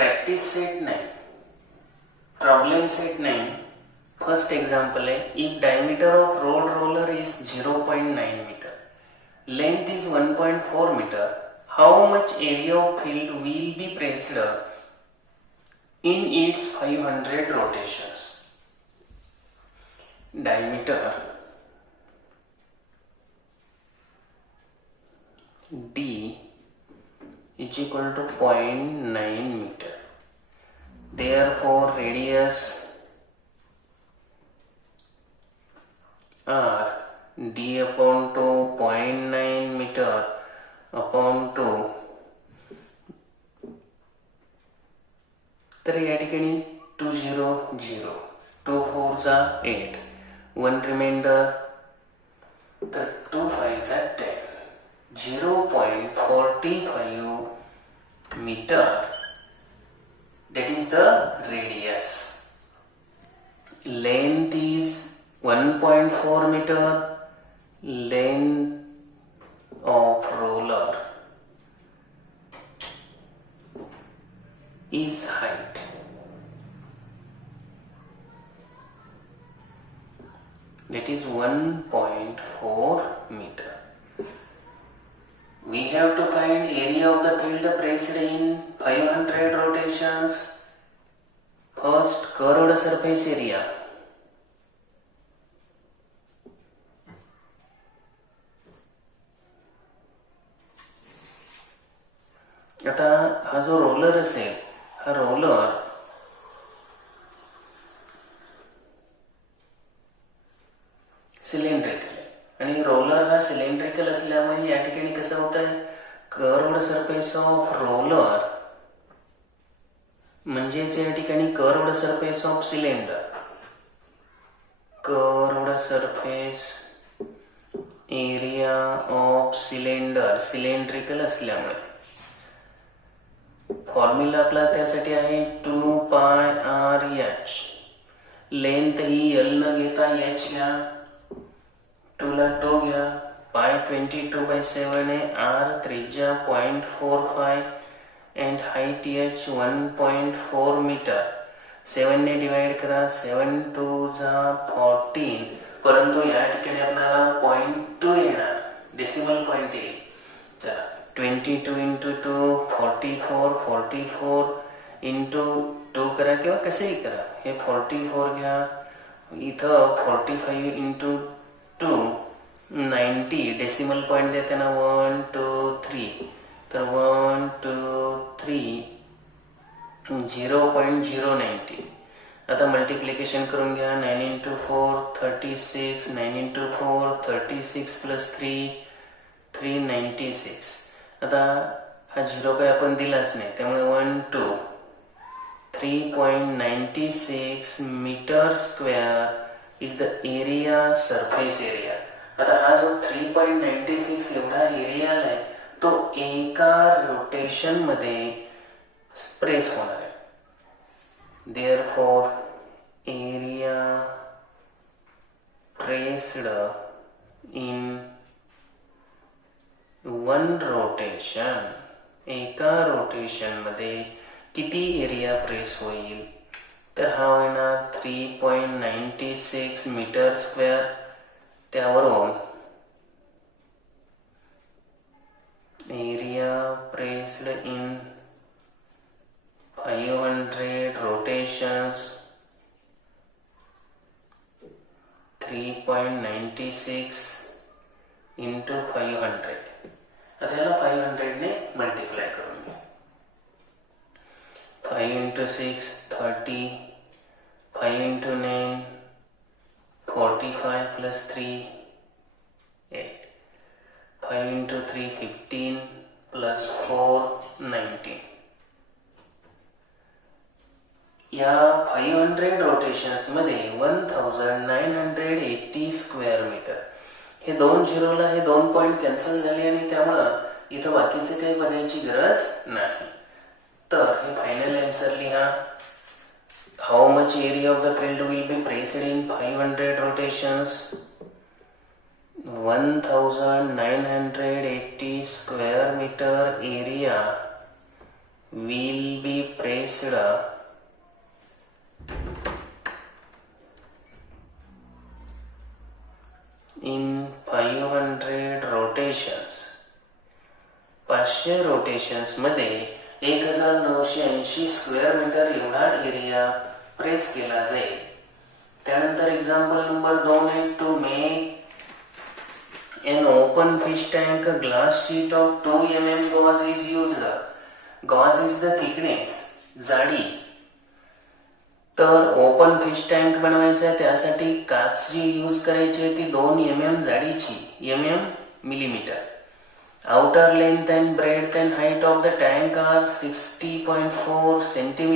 Practice set 9 problem set 9 first example है if diameter of road roller is 0.9 metre length is 1.4 metre how much area of field will be pressed in its 500 rotations. Diameter D is equal to 0.9 meter. Therefore, radius R D upon 2 0.9 meter upon 2. तर या ठिकाणी 2 0 0 2 4 जा 8 1 reminder तर 2 5 जा 10 0.45 metre that is the radius. Length is 1.4 meter. Length of roller is height. That is 1.4 meter. We have to find area of the field pressed in 500 rotations. First, curved surface area. आता हा जो roller असेल हा roller cylindrical आहे आणि roller हा cylindrical असल्यामुळे या ठिकाणी कसं होत आहे कर्व्ड सरफेस ऑफ रोलर म्हणजेच या ठिकाणी curved surface of cylinder curved surface area of cylinder cylindrical असल्यामुळे फॉर्म्युला आपला त्यासाठी आहे 2 पाय आर एच लेंथ ही एल न घेता एच घ्या 2 ला 2 घ्या पाय 22/7 आहे आर त्रिज्या 0.45 अँड हाईट एच 1.4 मीटर 7 ने डिवाइड करा 7 2 जा 14 परंतु या ठिकाणी आपल्याला 0.2 येणार डेसिमल पॉइंट येईल चला 22 into 2 44 44 into 2 करा किंवा कसेही करा हे 44 घ्या इथं 45 into 2 90 डेसिमल पॉइंट देताना 1 2 3 तर 1 2 3 0.090 आता मल्टिप्लिकेशन करून घ्या 9 into 4 36 9 into 4 36 plus 3 396 आता हा 0 काय आपण दिलाच नाही त्यामुळे 1 2 3.96 metre square is the area surface area. आता हा जो 3.96 एवढा एरिया आहे तो एका रोटेशन मध्ये प्रेस होणार आहे. Therefore area pressed in one rotation एका रोटेशन मध्ये किती एरिया प्रेस होईल तर हा होणार 3.96 मीटर स्क्वेअर त्यावरून area pressed in 500 rotations 3.96 into 500 आता याला 500 ने मल्टिप्लाय करून घ्या 5 into 6 30 5 into 9 45 plus 3 8 5 into 3 15 plus 4 19 या 500 रोटेशन्स मध्ये 1980 स्क्वेअर मीटर हे 2 झिरोला हे 2 पॉइंट कॅन्सल झाले आणि त्यामुळे इथं बाकीचे काही बघायची गरज नाही. तर हे फायनल आन्सर लिहा. How much area of the field will be pressed in 500 rotations 1980 square meter area will be pressed in 500 rotations. 500 rotations मध्ये 1980 स्क्वेअर मीटर एवढा एरिया प्रेस केला जाईल. त्यानंतर एक्झाम्पल नंबर 2 आहे to make an open fish tank. A glass sheet of 2 mm gauze is used. Gauze is the thickness, जाडी. तर open fish tank बनवायचा आहे त्यासाठी काच जी यूज करायची आहे ती 2 mm जाडीची, mm millimetre. Outer length and breadth and height of the tank are 60.4 cm,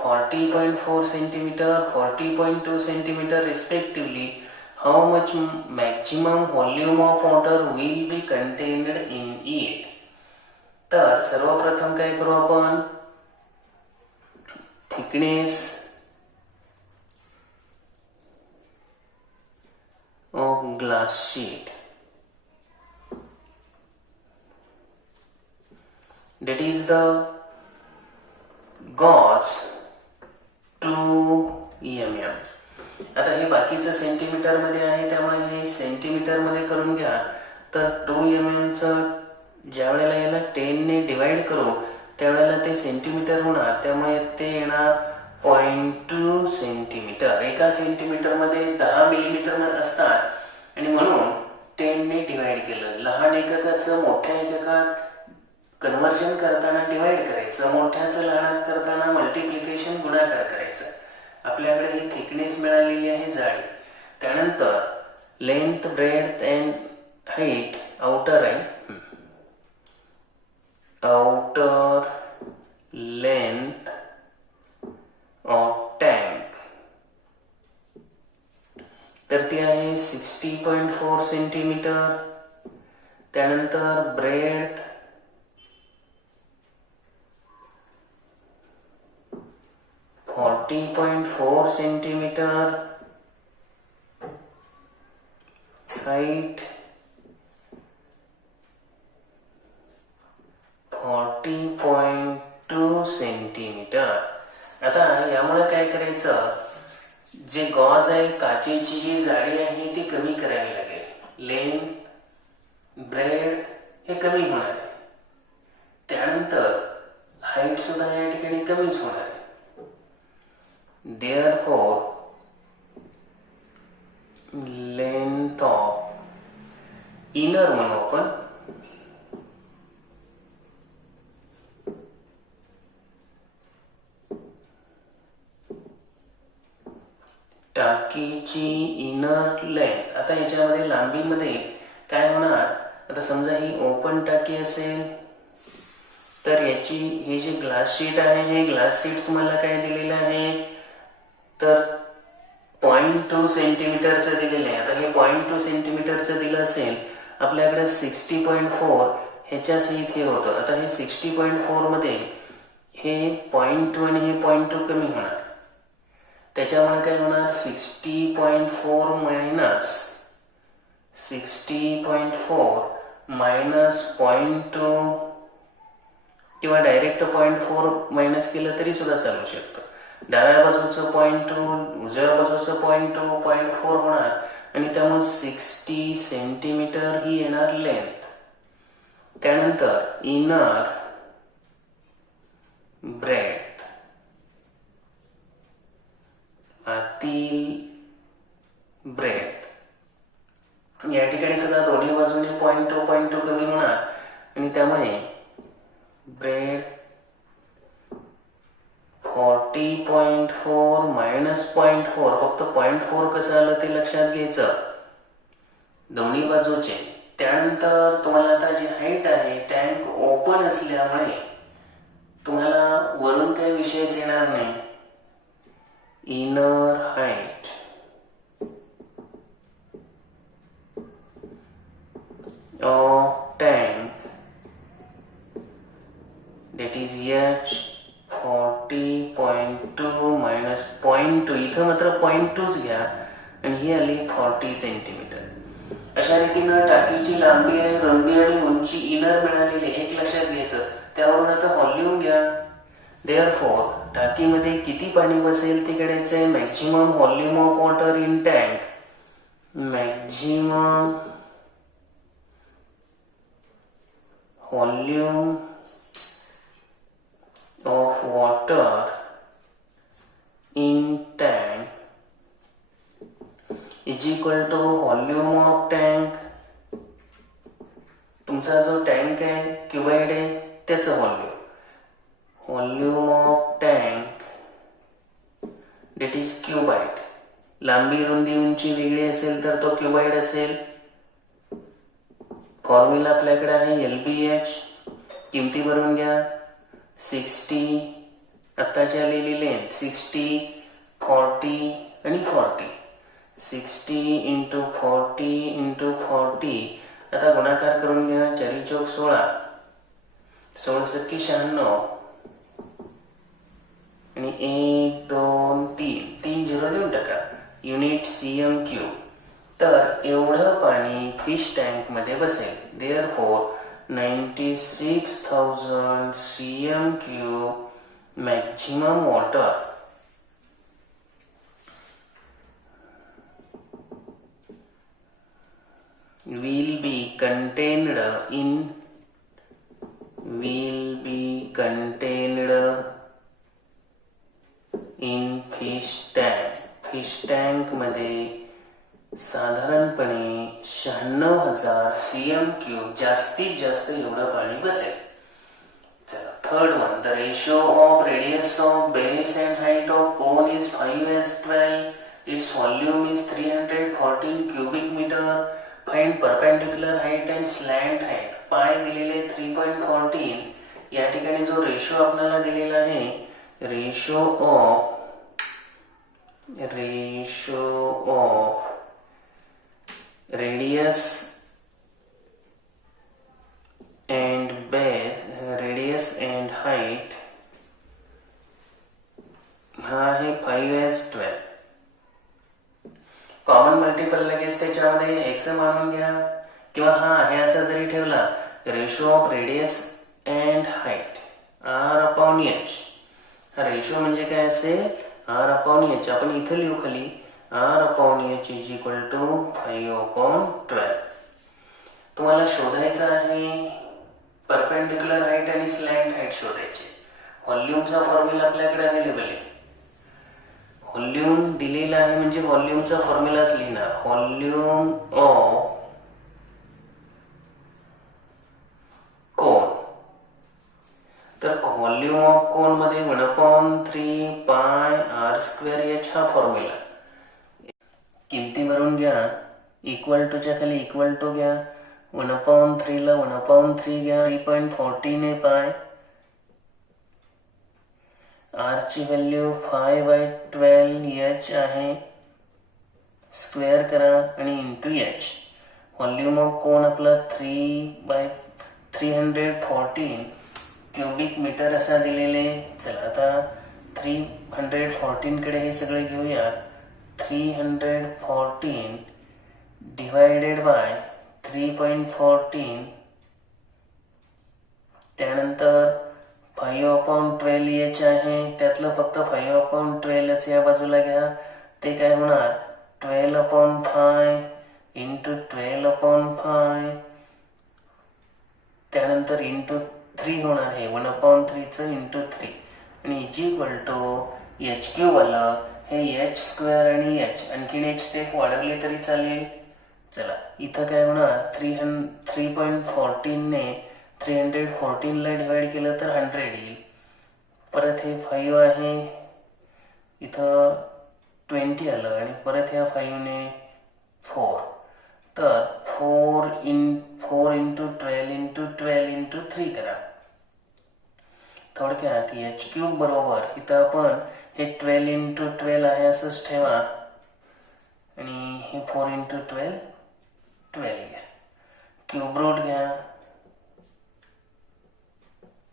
40.4 cm, 40.2 cm respectively. How much maximum volume of water will be contained in it? तर सर्वप्रथम काय करू आपण, thickness of glass sheet, that is the gauze 2 mm. आता हे बाकीचं centimetre मध्ये आहे त्यामुळे हे सेंटीमीटर मध्ये करून घ्या. तर 2 mm चं ज्या वेळेला याला 10 ने डिवाइड करू त्यावेळेला ते सेंटीमीटर होणार, त्यामुळे ते येणार 0.2 सेंटीमीटर. एका सेंटीमीटर मध्ये 10 मिलीमीटर असतात आणि म्हणून 10 ने डिवाइड केलं. लहान एककाचं मोठ्या एककात कन्व्हर्जन करताना डिवाइड करायचं, मोठ्याचं लहानात करताना मल्टिप्लिकेशन गुणाकार करायचं. आपल्याकडे ही थिकनेस मिळालेली आहे, जाडी. त्यानंतर length, breadth and height, outer आहे, आउटर लेंथ ऑफ टँक, तर ती आहे 60.4 सेंटीमीटर. त्यानंतर ब्रेड्थ 40.4 सेंटीमीटर, हाइट 40.2 सेंटीमीटर. आता यामुळे काय करायचं, जे गॉज आहे काचेची जी जाडी आहे ती कमी करावी लागेल. लेंथ, ब्रेड्थ हे कमी होणार आहे. त्यानंतर हाईट सुद्धा या ठिकाणी कमीच होणार आहे. Therefore, length of inner म्हणू आपण, टाकीची इनर लेंथ. आता याच्यामध्ये लांबीमध्ये काय होणार, आता समजा ही ओपन टाकी असेल तर याची हे जे ग्लास शीट आहे हे ग्लास शीट तुम्हाला काय दिलेलं आहे तर 0.2 सेंटीमीटरचं दिलेलं आहे. आता हे 0.2 सेंटीमीटरचं दिलं असेल, आपल्याकडे 60.4 ह्याच्या सहित हे होतं. आता हे 60.4 मध्ये हे 0.2 आणि हे 0.2 कमी होणार, त्याच्यामुळे काय होणार 60.4 मायनस 60.4 मायनस 0.2 किंवा डायरेक्ट 0.4 मायनस केलं तरी सुद्धा चालू शकतं. डाव्या बाजूचं 0.2, उजव्या बाजूचं 0.2, 0.4 होणार आणि त्यामुळे 60 सेंटीमीटर ही येणार लेंथ. त्यानंतर इनर ब्रेड्थ, आतील ब्रेड्थ, या ठिकाणी सुद्धा दोन्ही बाजूने 0.2 कमी होणार आणि त्यामुळे ब्रेड्थ 40.4 मायनस 0.4, फक्त 0.4 कसं आलं ते लक्षात घ्यायचं दोन्ही बाजूचे. त्यानंतर तुम्हाला आता जी हाईट आहे, टँक ओपन असल्यामुळे तुम्हाला वरून काही विषयच येणार नाही. Inner height of tank that is H 40.2 minus 0.2, इथं मात्र 0.2च घ्या आणि ही आली 40 सेंटीमीटर. अशा रीतीनं टाकीची लांबी आणि रुंदी आणि उंची इनर मिळालेली एक लक्षात घ्यायचं. त्यावरून आता व्हॉल्यूम घ्या. देअरफॉर टाकीमध्ये किती पाणी बसेल ते काढायचंय. Maximum volume of water in tank, maximum volume of water in tank is equal to volume of tank. तुमचा जो टँक आहे क्युबाइड आहे त्याचं volume of tank that is cuboid. लांबी रुंदी उंची वेगळी असेल तर तो क्युबाइड असेल. फॉर्म्युला आपल्याकडे आहे LBH. किमती भरून घ्या. 60 आत्ताची आलेली लेंथ 60, 40 आणि 40. 60 इंटू 40 इंटू 40. आता गुणाकार करून घ्या. 4 चौक 16, 16 सत्ती 96 आणि 1 2 3 3 झिरो देऊन टाका. Unit cm3. तर एवढं पाणी फिश टँक मध्ये बसेल. Therefore 96,000 cm3 maximum water will be contained in fish tank. Fish tank मध्ये साधारणपणे 96,000 cm3 जास्तीत जास्त एवढं पाणी बसेल. Third one, the ratio of radius of base and height of cone is 5:12. Its volume is 314 cubic meter. Find perpendicular height and slant height. पाय दिलेले 3.14. या ठिकाणी जो रेशो आपल्याला दिलेला आहे, ratio of radius and base, radius and height हा आहे 5:12. कॉमन मल्टिपल लगेच त्याच्यामध्ये x मानून घ्या किंवा हा आहे असा जरी ठेवला. Ratio of radius and height R/H. हा रेशो म्हणजे काय असेल R/H. आपण इथे लिहू खाली R/H इज इक्वल टू 5/12. तुम्हाला शोधायचं आहे परपेंडिक्युलर हाईट आणि स्लॅंट हाईट शोधायचे. व्हॉल्यूमचा फॉर्म्युला आपल्याकडे अवेलेबल आहे. व्हॉल्यूम दिलेला आहे म्हणजे व्हॉल्यूमचा फॉर्म्युलाच लिहिणार. Volume of cone. तर व्हॉल्यूम ऑफ कोन मध्ये 1/3 पाय r²h हा फॉर्म्युला. किमती भरून घ्या. इक्वल टूच्या खाली इक्वल टू घ्या. 1/3 ला 1/3 घ्या. 3.14 आहे पाय. r ची व्हॅल्यू 5/12 h आहे. स्क्वेअर करा आणि into h. Volume of cone आपला 314 क्युबिक मीटर असा दिलेले. चला आता 314 कडे हे सगळे घेऊया. 314 डिवायडेड बाय 3.14. त्यानंतर 5/12 h आहे. त्यातलं फक्त 5/12 या बाजूला घ्या. ते काय होणार 12/5 इंटू 12/5. त्यानंतर इंटू 3 होणार आहे. 1/3 इंटू 3 आणि इज इक्वल टू h³ आलं. हे h² आणि h आणखीन एक स्टेप वाढवली तरी चालेल. चला इथं काय होणार 3.14 ने 314 ला डिवाइड केलं तर 100 येईल. परत हे 5 आहे. इथं 20 आलं आणि परत ह्या 5 ने 4. तर 4 इंटू 12 इंटू 12 इंटू 3 करा. थोडक्यात h³ बरोबर इथं आपण हे 12 इंटू 12 आहे असंच ठेवा आणि हे 4 इंटू 12 घ्या. क्यूब रूट घ्या.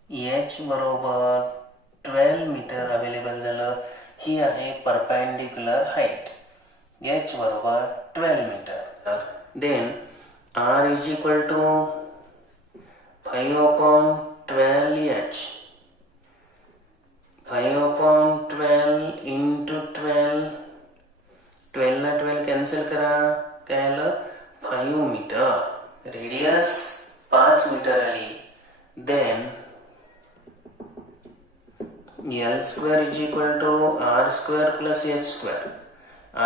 h बरोबर 12 मीटर अवेलेबल झालं. ही आहे परपेंडिक्युलर हाईट. h बरोबर 12 मीटर. Then r is equal to 5/12 h. 5/12 into 12, 12 ना 12 कॅन्सल करा, काय आलं 5 मीटर. रेडियस 5 मीटर आली. Then L square is equal to R square plus H square.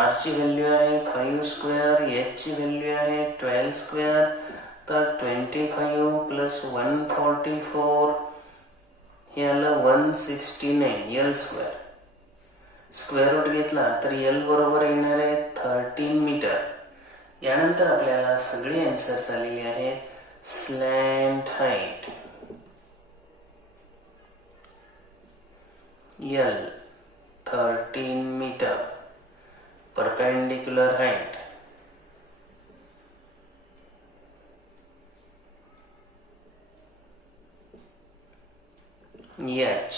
R ची व्हॅल्यू आहे 5 स्क्वेअर, H ची व्हॅल्यू आहे 12 स्क्वेअर. तर 25 प्लस 144 हे आलं 169 L स्क्वेअर. स्क्वेअर रूट घेतला तर L बरोबर येणार आहे 13 मीटर. यानंतर आपल्याला सगळे आन्सर्स आलेले आहेत. Slant height L 13 metre, perpendicular height H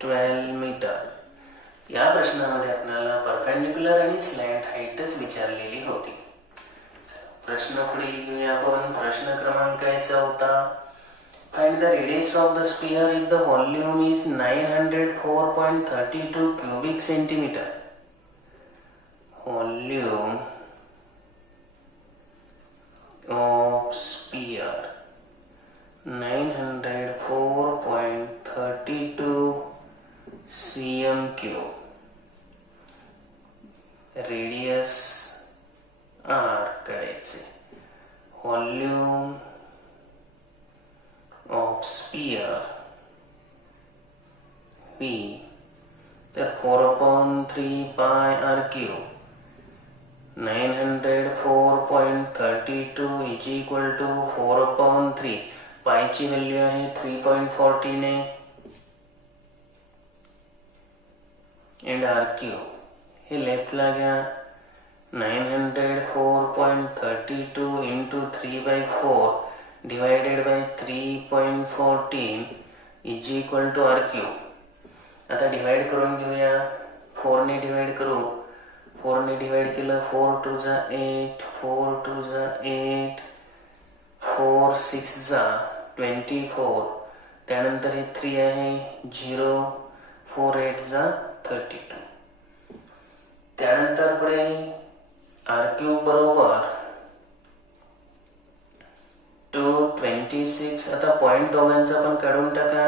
12 metre. या प्रश्नामध्ये आपल्याला परपेंडिक्युलर आणि स्लॅन्ट हाईटच विचारलेली होती. प्रश्न पुढे घेऊया आपण. प्रश्न क्रमांक 14. Find the radius of the sphere if the volume is 904.32 cubic centimeter. Volume of sphere 904.32 cm cube. Radius R करायचे. Volume of sphere V, तर 4/3 pi r cube. 904.32 is equal to 4/3. पाय ची व्हॅल्यू आहे 3.14 आहे. and r cube हे लेफ्टला घ्या. 904.32 into 3/4 divided by 3.14 is equal to r cube. आता divide करून घेऊया. 4 ने डिवाइड करू. 4 ने डिवाइड केलं 4 2 जा 8, 4 2 जा 8, 4 6 जा 24. त्यानंतर हे 3 आहे 0, 4 8 जा 32. त्यानंतर पुढे r क्यूब बरोबर 226. आता पॉइंट दोघांचा पण काढून टाका,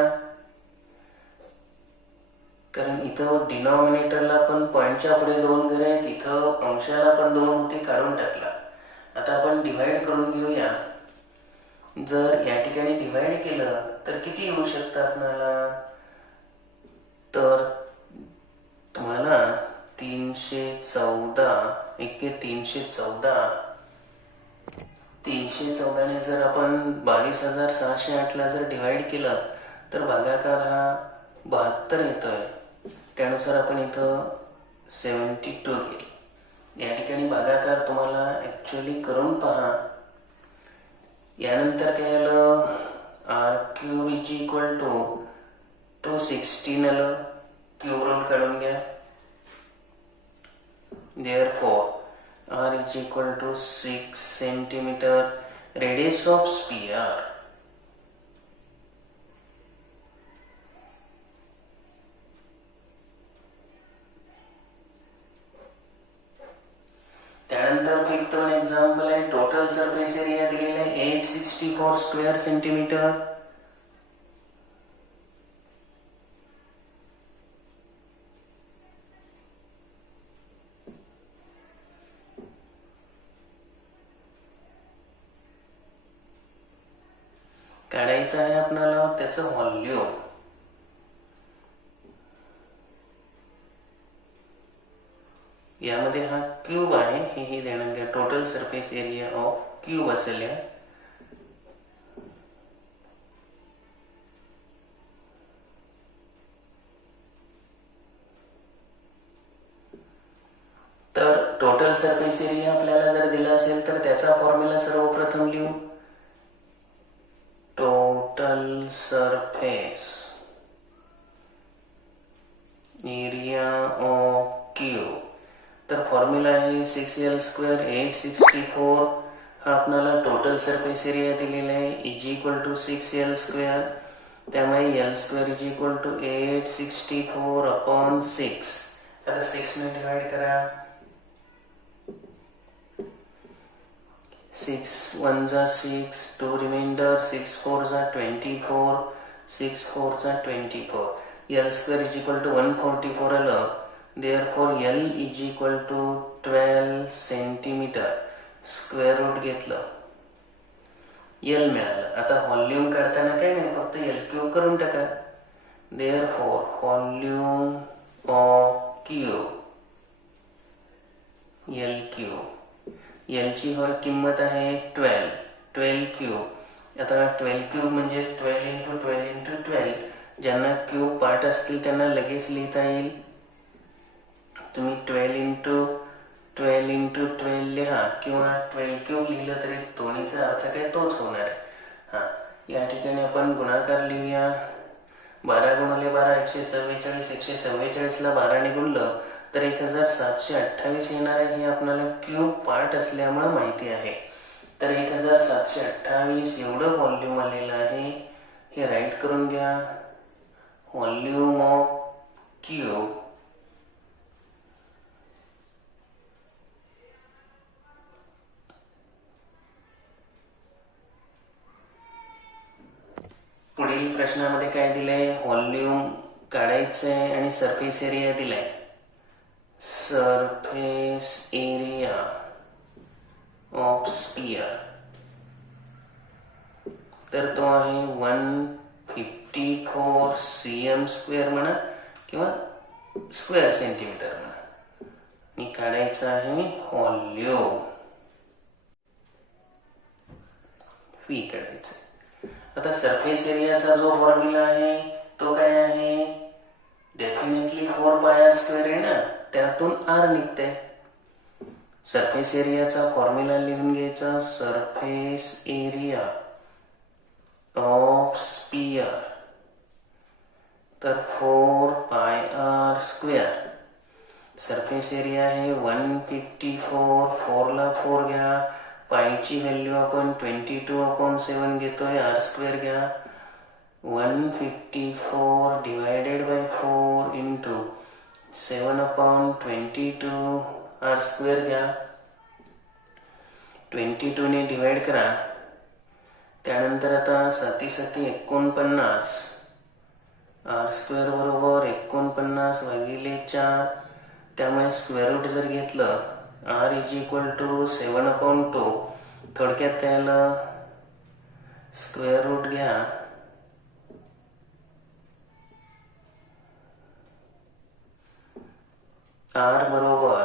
कारण इथं डिनॉमिनेटरला पण पॉइंटच्या पुढे 2 घरे आहेत, इथं अंशाला पण 2 होते, काढून टाकला. आता आपण डिवाइड करून घेऊया. जर या ठिकाणी डिवाइड केलं तर किती येऊ शकतं आपल्याला? तर तुम्हाला 314 ने जर आपण 22,608 ला जर डिवाइड केलं तर भागाकार हा 72 येतोय. त्यानुसार आपण इथं 72 घेईल. या ठिकाणी भागाकार तुम्हाला ऍक्च्युअली करून पहा. यानंतर काय आलं? r cube is equal to 216 आलं. क्यूब रूट काढून घ्या. Therefore r is equal to 6 centimeter. Radius of sphere त्यानंतर फिफ्थ वन एक्झाम्पल आहे. टोटल सरफेस एरिया दिलेला आहे 864 स्क्वेअर सेंटीमीटर. काढायचं आहे आपल्याला त्याचं व्हॉल्यूम. यामध्ये हा क्यूब आहे, हे देण्यात घ्या. Total surface area of cube असेल या. तर टोटल सरफेस एरिया आपल्याला जर दिला असेल तर त्याचा फॉर्म्युला सर्वप्रथम लिहू. Total surface area of cube, तर फॉर्म्युला आहे 6l स्क्वेअर 864. हा आपल्याला टोटल सरफेस एरिया दिलेला आहे is equal to 6l square. त्यामुळे L square is equal to 864 upon 6. आता 6 ने डिवाइड करा. 6 1 जा 6, 2 रिमाइंडर, 6 4 जा 24, 6 4 जा 24. L square is equal to 144 आलं. Therefore L is equal to 12 centimetre. Square root घेतलं, एल मिळालं. आता व्हॉल्यूम काढताना काय नाही, फक्त एल क्यूब करून टाका. Therefore volume of cube L cube. L ची किंमत आहे 12 क्यूब. आता 12 क्यूब म्हणजे 12 इंटू 12 इंटू 12. ज्यांना क्यूब पार्ट असतील त्यांना लगेच लिहिता येईल. तुम्ही 12 इंटू 12 इंटू 12 लिहा किंवा 12 क्यूब लिहिलं तरी दोन्हीचा अर्थ काय तोच होणार आहे. हां, या ठिकाणी आपण गुणाकार लिहूया. 12 गुणिले 12 144. 144ला 12 ने गुणलं तर 1728 येणार आहे. हे आपल्याला क्यूब पार्ट असल्यामुळे माहिती आहे. तर 1728 एवढं व्हॉल्यूम आलेलं आहे. हे राईट करून घ्या. व्हॉल्यूम ऑफ क्यूब पुढील प्रश्नामध्ये काय दिलंय, व्हॉल्यूम काढायचंय आणि सरफेस एरिया दिलाय. सरफेस एरिया ऑफ स्फियर तर तो आहे 154 cm स्क्वेअर म्हणा किंवा स्क्वेअर सेंटीमीटर म्हणा. आणि काढायचं आहे व्हॉल्यूम व्ही काढायचं. आता सरफेस एरियाचा जो फॉर्म्युला आहे तो काय आहे, डेफिनेटली 4πr² आहे ना, त्यातून आर निघते. सरफेस एरियाचा फॉर्म्युला लिहून घ्यायचा. सरफेस एरिया ऑफ स्फियर तर 4πr². सरफेस एरिया आहे 154. 4 ला 4 घ्या. पायची व्हॅल्यू आपण 22/7 घेतोय. r² घ्या. 154 डिवायडेड बाय 4 इंटू 7/22 r² घ्या. 22 ने डिवाइड करा. त्यानंतर आता 7 7 49. r² बरोबर 49 भागिले 4. त्यामुळे स्क्वेअर रूट जर घेतलं r इज इक्वल टू 7/2. थोडक्यात काय आलं, स्क्वेअर रूट घ्या. r बरोबर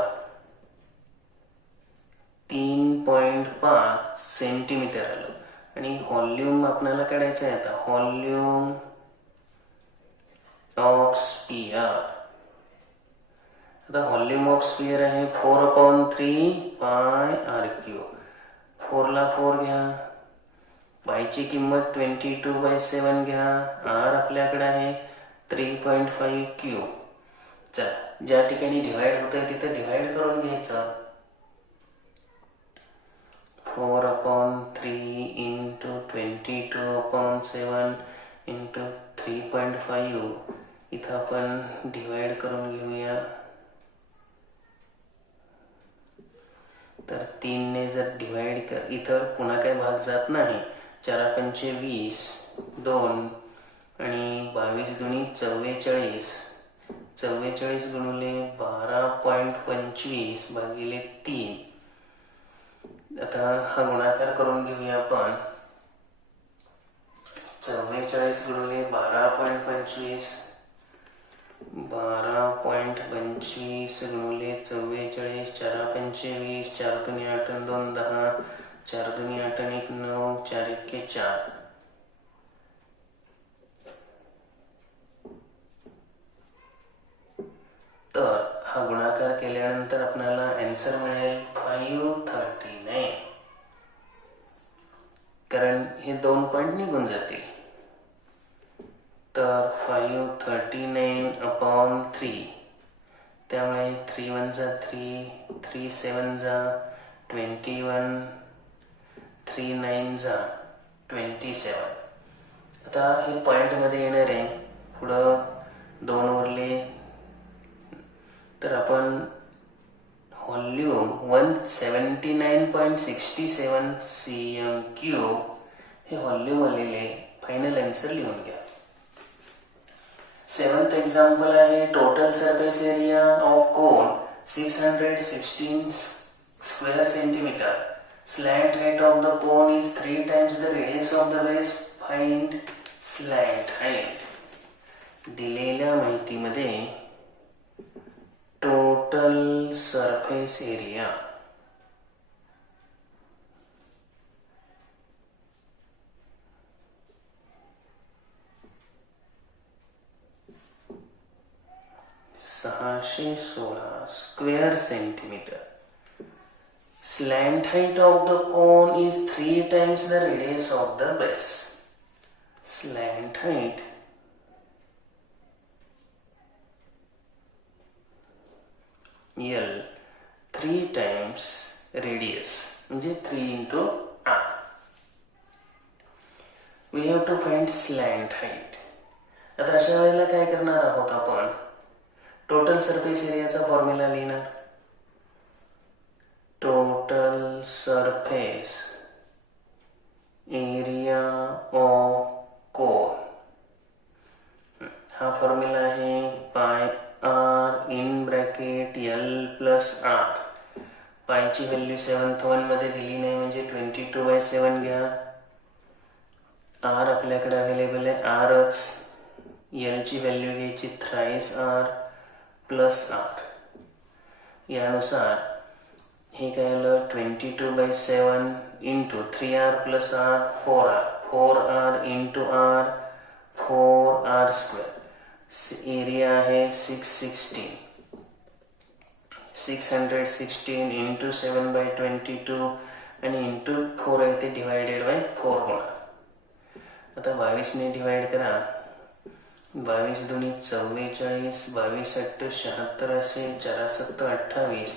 3.5 सेंटीमीटर आलं. आणि व्हॉल्यूम आपल्याला काढायचं आहे. आता व्हॉल्यूम ऑफ स्फियर. आता व्हॉल्यूम ऑफ स्फियर आहे 4/3πr³. 4 ला 4 घ्या. पायची किंमत 22/7 घ्या. r आपल्याकडे आहे 3.5 क्यूब. चला, ज्या ठिकाणी डिवाइड होत आहे तिथे डिवाइड करून घ्यायचं. 4/3 इंटू 22/7 इंटू 3.5. इथं आपण डिवाइड करून घेऊया. तर 3 ने जर डिवाइड कर, इथं पुन्हा काही भाग जात नाही. 4 पंचे 20, 2 आणि 22 दुनी 44. 44 गुणिले 12.25 भागिले 3. आता हा गुणाकार करून घेऊया आपण. 44 गुणिले 12.25 12.25 गुणिले 44. 4 पंचे 20, 4 दुनी 8 आणि 2 10, 4 दुनी 8 आणि 1 9, 4 एक्के 4. तर हा गुणाकार केल्यानंतर आपल्याला आन्सर मिळेल 539. कारण हे 2 पॉइंट निघून जातील. तर 539/3. त्यामुळे 3 1 जा 3, 3 7 जा 21, 3 9 जा 27. आता हे पॉइंट मध्ये येणार आहे, पुढं 2 उरले तर आपण व्हॉल्यूम 179.67 cm³ हे व्हॉल्यूम आलेले फायनल आन्सर लिहून घ्या. 7th एक्झाम्पल आहे total surface area of cone 616 square centimeter. Slant height of the cone is 3 times the radius of the base. Find slant height. दिलेल्या माहितीमध्ये total surface area $616 square centimeter. Slant height of the cone is 3 times the radius of the base. Slant height L 3 times radius म्हणजे 3 into R. We have to find slant height. आता अशा वेळेला काय करणार आहोत आपण, टोटल सरफेस एरियाचा formula लिहिणार. Total surface area of cone, हा फॉर्म्युला आहे pi R in bracket L plus R. पायची व्हॅल्यू 7th one मध्ये दिली नाही म्हणजे 22/7 घ्या. आर आपल्याकडे अवेलेबल आहे आरच, एल ची व्हॅल्यू घ्यायची थ्राईस आर प्लस आर. यानुसार हे काय आलं 22/7 into 3r plus R 4r, 4r into R 4r square. Area आहे 616 इंटू 7/22 आणि इंटू 4 आहे ते डिवायडेड बाय 4 होणार. आता 22 ने डिवाइड करा. 22 दुनी 44, 22 8 76 असे 4 7 28.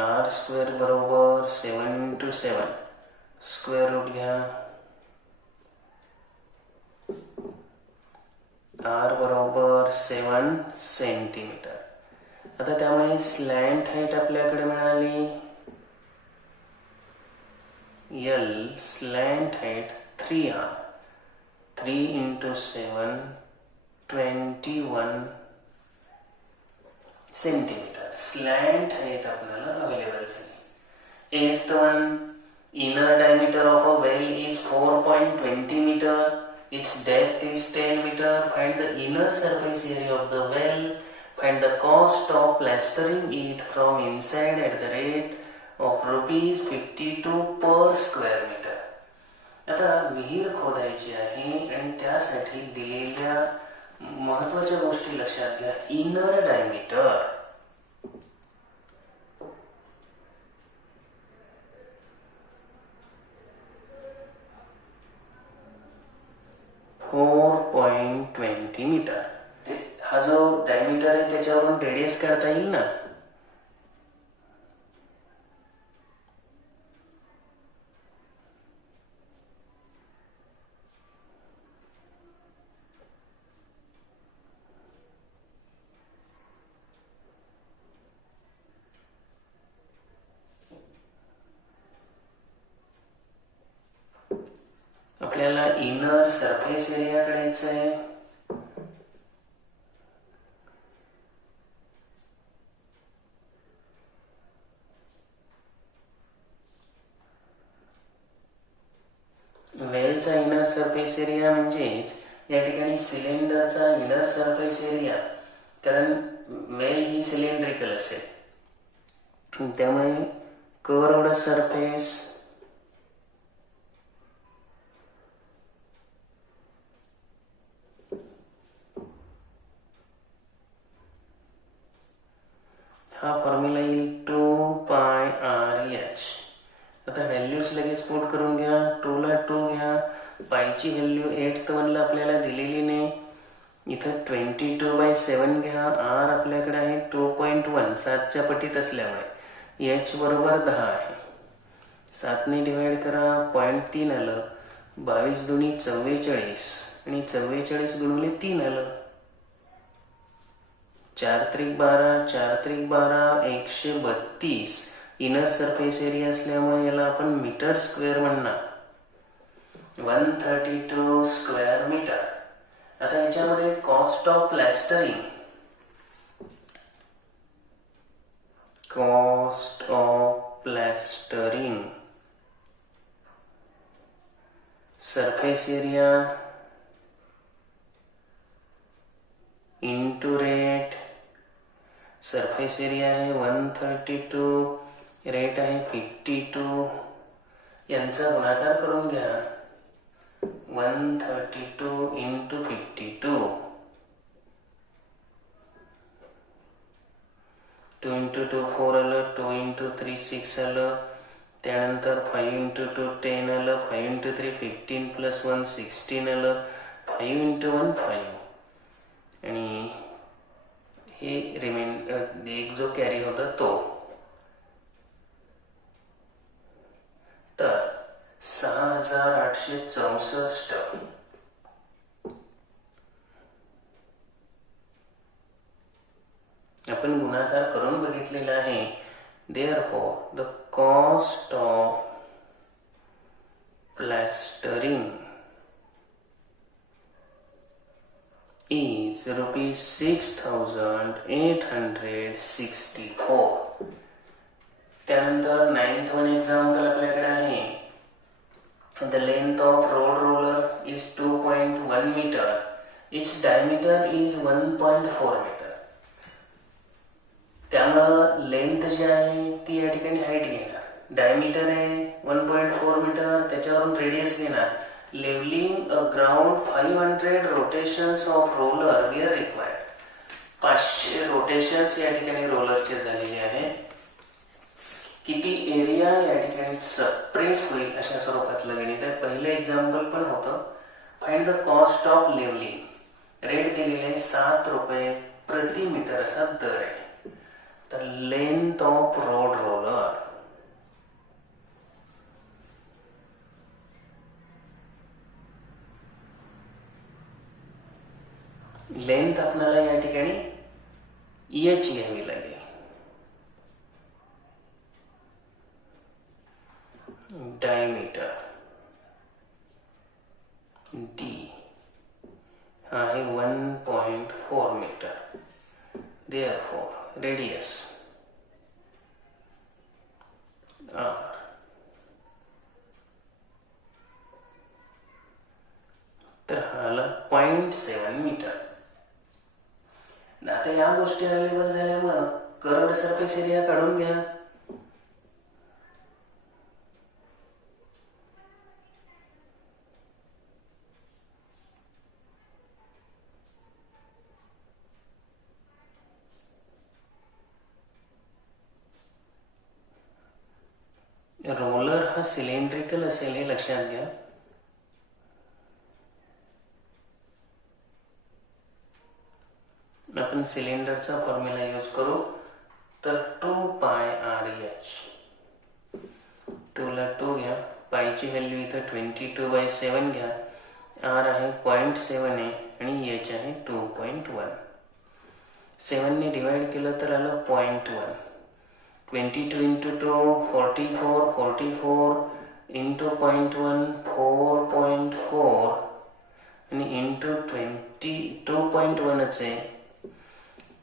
आर स्क्वेअर बरोबर 7 इंटू 7 स्क्वेअर रूट घ्या. आर बरोबर 7 सेंटीमीटर. आता त्यामुळे स्लॅन्ट हाईट आपल्याकडे मिळाली L. Slant height 3r, 3 into 7 21 centimetre. Slant height आपल्याला अवेलेबल झाली. 8th one, inner diameter of a well is 4.20 meter. Its depth is 10 meter. Find the inner surface area of the well. Find the cost of plastering it from inside at the rate of ₹52 per square meter. आता विहीर खोदायची आहे आणि त्यासाठी दिलेल्या महत्वाच्या गोष्टी लक्षात घ्या. Inner diameter 4.20 metre. हा जो डायमीटर आहे त्याच्यावरून रेडियस काढता येईल ना. आपल्याला इनर सरफेस एरिया काढायचा आहे. वेलचा इनर सरफेस एरिया म्हणजेच या ठिकाणी सिलेंडरचा इनर सरफेस एरिया, कारण वेल ही सिलेंड्रिकल असेल त्यामुळे कर्व्ड सरफेस हा फॉर्म्युला येईल 2πRh. आता व्हॅल्यूज लगेच पुट करून घ्या. 2 ला 2 घ्या. पायची व्हॅल्यू 8th one ला आपल्याला दिलेली नाही, इथं 22/7 घ्या. आर आपल्याकडे आहे 2.1, 7च्या पटीत असल्यामुळे h बरोबर 10 आहे. 7 ने डिवाइड करा, 0.3 आलं. 22 दुनी 44, आणि 44 गुणिले 3 आलं. 4 त्रिक 12, 4 त्रिक 12, 132 इनर सरफेस एरिया असल्यामुळे याला आपण मीटर स्क्वेअर म्हणणार. 132 स्क्वेअर मीटर. आता याच्यामध्ये cost of plastering, cost of plastering, surface area into rate. Surface area आहे 132, रेट आहे 52. यांचा गुणाकार करून घ्या. 132 इंटू 52. 2 इंटू 2 4 आलं, 2 इंटू 3 6 आलं, त्यानंतर 5 इंटू 2 10 आलं, 5 इंटू 3 15 प्लस 1 16 आलं, 5 इंटू 1 5. आणि हे एक जो कॅरी होता तो. तर 6864 आपण गुणाकार करून बघितलेला आहे. Therefore, the cost of plastering is rupees 6864. त्यानंतर 9th वन एक्झाम्पल आपल्याकडे आहे. The length of road roller is 2.1 meter. Its diameter is 1.4 meter. त्यामुळं लेंथ जी आहे ती या ठिकाणी हाईट घेणार. डायमीटर आहे 1.4 मीटर, त्याच्यावरून रेडियस घेणार. Levelling a ground 500 rotations of roller we are required. 500 rotations या ठिकाणी रोलरचे झालेले आहे. किती एरिया या ठिकाणी सप्रेस होईल अशा स्वरूपातलं गणित आहे. पहिलं एक्झाम्पल पण होतं. Find the cost of levelling. Rate दिलेले आहे 7 रुपये प्रति मीटर असा दर आहे. तर length of road roller, length आपल्याला या ठिकाणी एच घ्यावी लागेल. डायमीटर डी आहे 1.4 मीटर. Therefore, radius R तर हा आला 0.7 मीटर. आता या गोष्टी अवेलेबल झाल्यामुळे कर्व्ड सरफेस एरिया काढून घ्या. रोलर हा सिलेंड्रिकल असेल हे लक्षात घ्या. आपण सिलेंडरचा फॉर्म्युला यूज करू. तर 2 पाय RH. 2 ला 2 घ्या. पायची व्हॅल्यू इथं 22/7 घ्या. R आहे 0.7 आहे आणि H आहे 2.1. 7 ने डिवाइड केलं तर आलं 0.1. 22 इंटू 2 44, 44 इंटू 0.1 4.4 आणि इंटू 2.1च आहे.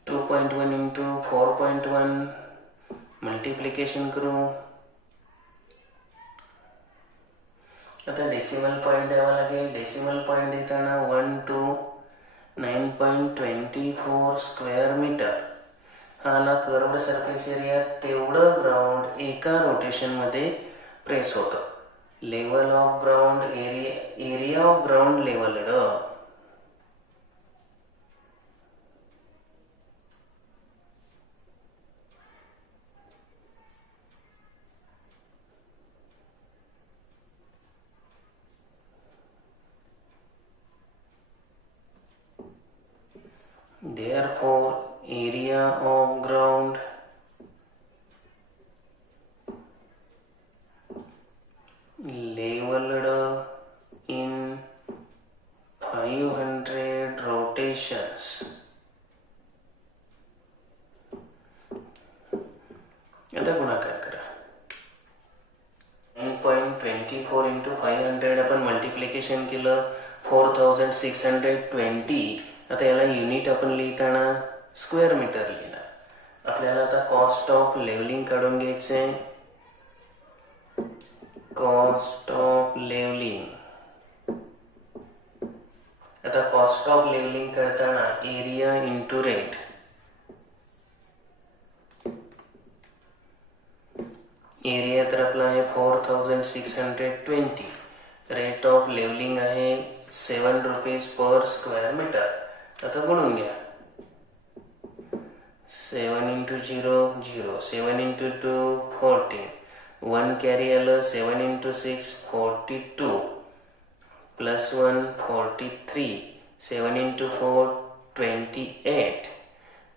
2.1 इंटू 4.1 मल्टिप्लिकेशन करू. आता डेसिमल पॉइंट द्यावा लागेल. डेसिमल पॉइंट देताना 1 to 9.24 स्क्वेअर मीटर हा आला कर्व्ड सरफेस एरिया. तेवढं ग्राउंड एका रोटेशन मध्ये प्रेस होतं. Level of ground area of ground levelled. Therefore, area of ground leveled in 500 rotations. आता गुणाकार करा. 9.24 into 500 आपण मल्टिप्लिकेशन केलं 4620. आता याला युनिट आपण लिहिताना स्क्वेअर मीटर लिहिला. आपल्याला आता कॉस्ट ऑफ लेवलिंग काढून घ्यायचे. Cost of levelling. आता कॉस्ट ऑफ लेवलिंग करताना एरिया इंटू रेट. एरिया तर आपला आहे 4620. रेट ऑफ लेवलिंग आहे 7 रुपीज पर स्क्वेअर मीटर. आता गुणून घ्या. 7 into 0 0, 7 into 2 14, 1 कॅरी आलं. 7 into 6 42 plus 1 43, 7 into 4 28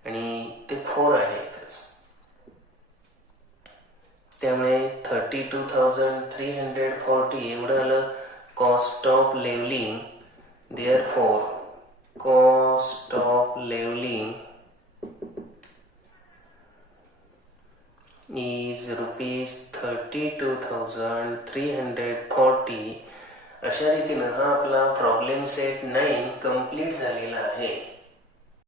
आणि ते 4 आहेतच. त्यामुळे 32,340 एवढं आलं cost of levelling. Therefore cost of levelling is rupees 32,340. अशा रीतीनं हा आपला प्रॉब्लेम सेट 9 कंप्लीट झालेला आहे.